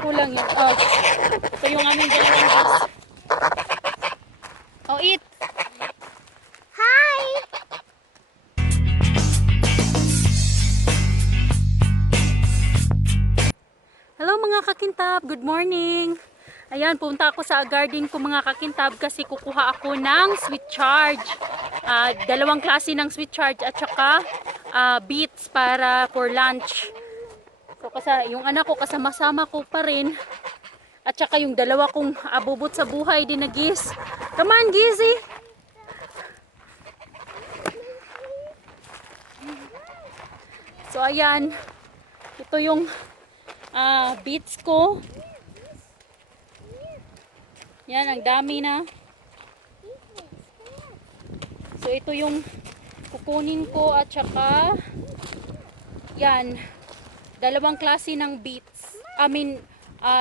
Kulang yun. Oh, ito yung aming dalawang geese. Oh, eat! Hi! Hello mga kakintab, good morning. Ayan, punta ako sa garden ko mga kakintab kasi kukuha ako ng sweet charge. Dalawang klase ng sweet charge at saka beets para for lunch. So kasi yung anak ko kasama-sama ko pa rin. At saka yung dalawa kong abubot sa buhay din na geese. Come on, Gizzy! So ayan, ito yung beets ko. Yan, ang dami na. So ito yung kukunin ko at saka yan, dalawang klase ng beets.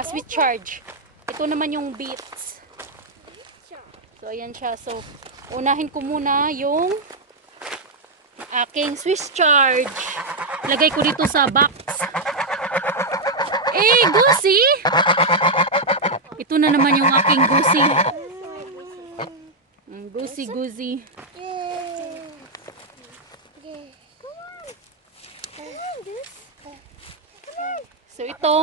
Sweet charge. Ito naman yung beets. So ayan siya. So unahin ko muna yung aking Swiss charge. Lagay ko dito sa box. Goosey! Ito na naman yung aking goosey. Goosey. So ito.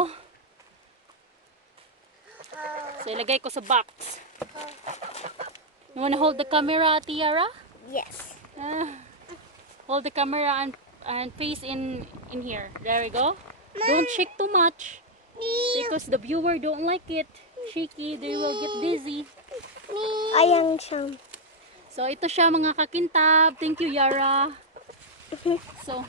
So ilagay ko sa box. You wanna hold the camera, Tiara? Yes. Hold the camera and face in here. There we go. Don't shake too much because the viewer don't like it. Shaky, they will get dizzy. Ayan siya. So ito siya mga kakintab. Thank you, Yara. So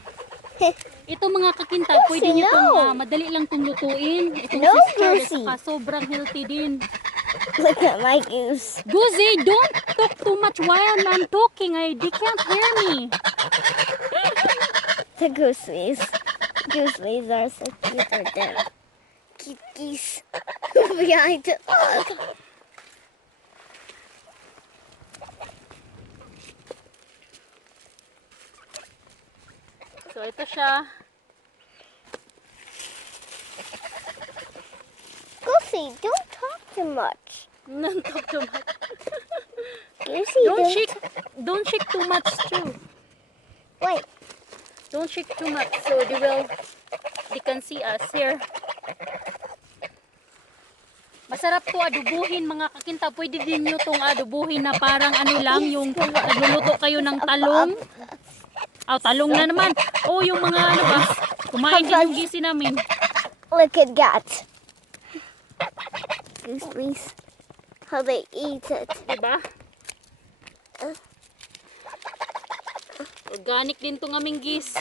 ito mga kakintab, pwede niyo itong madali lang itong lutuin. Itong sister, saka sobrang healthy din. Look at my goose. Goosey, don't talk too much while I'm talking. They can't hear me. The gooseys. Gooseys are so cute right there. Cute geese behind us. So ito siya. Goosey, don't talk too much. Don't talk too much. Goosey, Don't shake too much too. Wait. Don't shake too much so they can see us here. Masarap to adubuhin mga kakinta. Pwede din nyo itong adubuhin na parang ano lang, yung nagluluto kayo ng talong. Talong na naman. Yung mga ano ba, kumain din yung gisi namin. Look at that. Gooseberries. How they eat it. Diba? Organic din itong aming gis.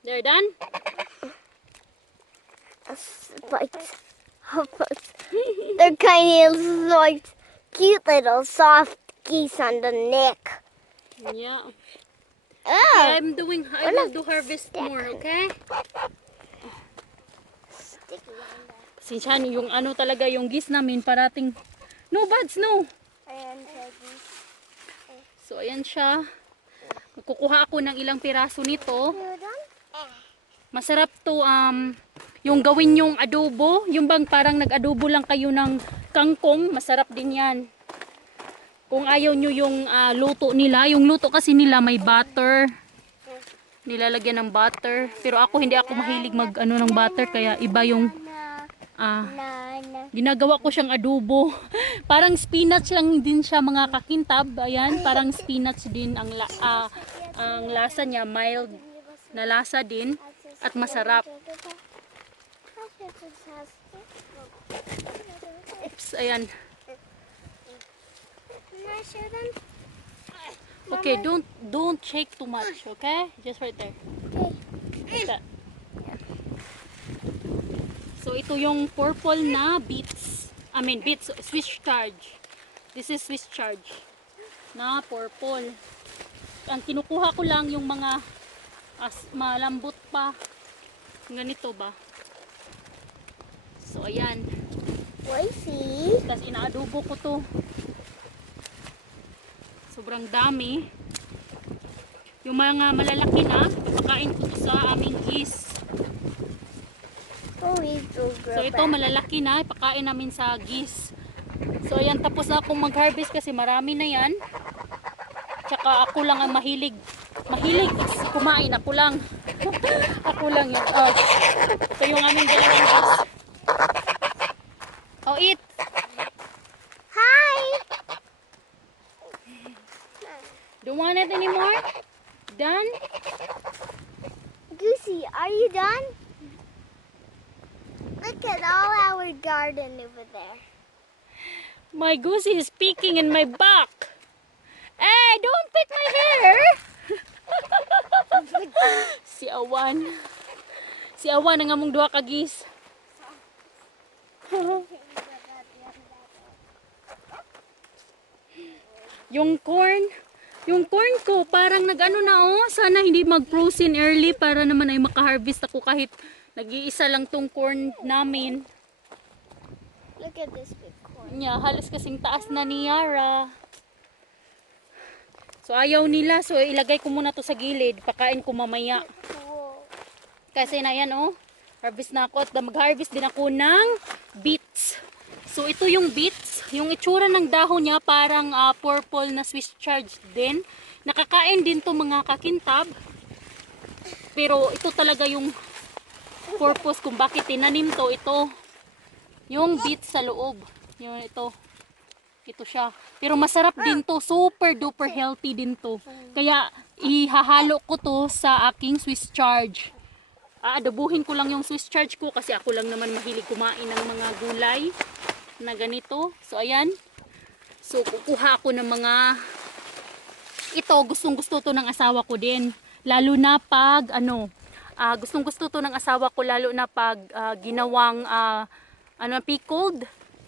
They're done? They're kind of like cute little soft geese on the neck. Yeah. Oh, Okay, I will do harvest more, okay? Pasensya yung ano talaga yung gis namin parating no buds, no. So ayan siya. Kukuha ako ng ilang piraso nito. Masarap to yung gawin yung adobo, yung bang parang nag-adobo lang kayo ng kangkong, masarap din yan. Kung ayaw nyo yung luto nila, yung luto kasi nila may butter. Nilalagyan ng butter. Pero hindi ako mahilig mag ng butter kaya iba yung ginagawa ko siyang adobo. Parang spinach lang din siya mga kakintab. Ayan, parang spinach din ang lasa niya, mild na lasa din at masarap. Oops, ayan. Okay, don't shake too much, okay? Just right there. Like that. So ito yung purple na beets. Beets, Swiss charge. This is Swiss charge na purple. Ang kinukuha ko lang yung mga malambot pa. Ganito ba? So ayan. Wifey. Tapos inaadobo ko to. Sobrang dami. Yung mga malalaki na, pakain ko to sa aming geese. ito malalaki na, ipakain namin sa geese. So ayan, tapos na akong mag-harvest kasi marami na yan. Tsaka ako lang ang mahilig kumain, ako lang. Ako lang yun. Oh. Ito yung aming dalawang geese. Oh, eat! Hi! Don't want it anymore? Done? Goosey, are you done? Look at all our garden over there. My goosey is peeking in my back. Hey, don't pick my hair! Si Awan. Si Awan ang among duha ka geese. Yung corn ko parang nag-ano na oh. Sana hindi mag-frozen early para naman ay makaharvest ako kahit nag-iisa lang tong corn namin. Look at this big corn. Yeah, halos kasing taas na ni Yara. So ayaw nila, so ilagay ko muna to sa gilid, pakain ko mamaya. Cool. Kasi na yan oh, harvest na ako at mag-harvest din ako ng beets. So ito yung beets, yung itsura ng dahon niya parang purple na Swiss chard din. Nakakain din to mga kakintab. Pero ito talaga yung purpose kung bakit tinanim to, ito. Yung beets sa loob. Yun ito. Ito siya. Pero masarap din to. Super duper healthy din to. Kaya ihahalo ko to sa aking Swiss chard. Adabuhin ko lang yung Swiss chard ko kasi ako lang naman mahilig kumain ng mga gulay na ganito. So ayan. So kukuha ako ng mga ito. Gustong gusto to ng asawa ko din. Lalo na pag gustong gusto to ng asawa ko lalo na pag ginawang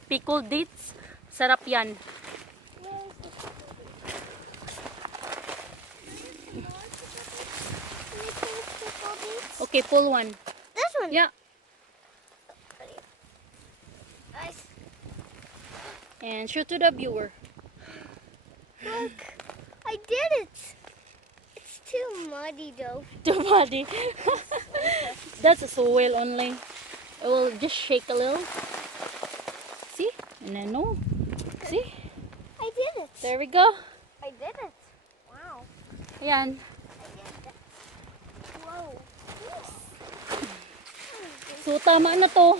pickled dates. Sarap yan. Okay, pull one. This one? Yeah. Nice. And show to the viewer. Look, I did it. It's too muddy though. Too muddy. That's a soil only. It will just shake a little. See? And then no. See? I did it. There we go. I did it. Wow. Ayan. I did that. Whoa. Yes. So tama na to.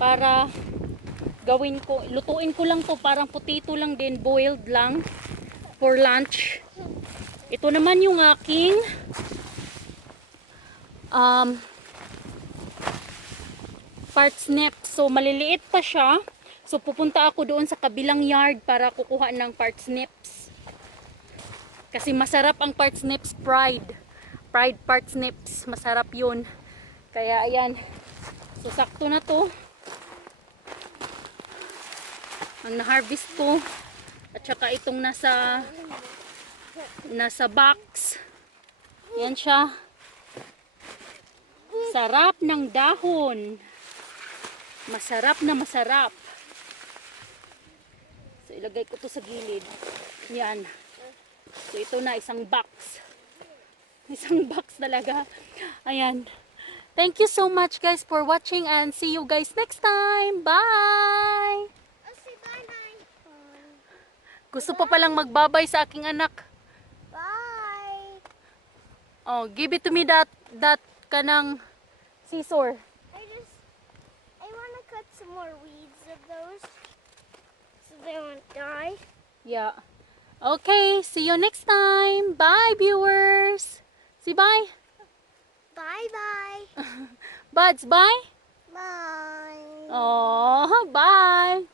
Para lutuin ko lang to, parang potato lang din, boiled lang for lunch. Ito naman yung aking parsnip. So maliliit pa siya. So pupunta ako doon sa kabilang yard para kukuha ng parsnips. Kasi masarap ang parsnips, fried parsnips, masarap yun. Kaya ayan. So sakto na to. Ang na-harvest ko. At saka itong nasa box. Yan siya. Sarap ng dahon. Masarap na masarap. So ilagay ko to sa gilid. Yan. So ito na isang box. Isang box talaga. Ayan. Thank you so much guys for watching and see you guys next time. Bye! I'll say bye-bye. Gusto pa palang magbabay sa aking anak. Bye. Oh, give it to me that kanang scissor. I want to cut some more weeds of those so they won't die. Yeah. Okay, see you next time. Bye viewers. Say bye. Bye-bye. Buds, bye. Bye. Oh, bye.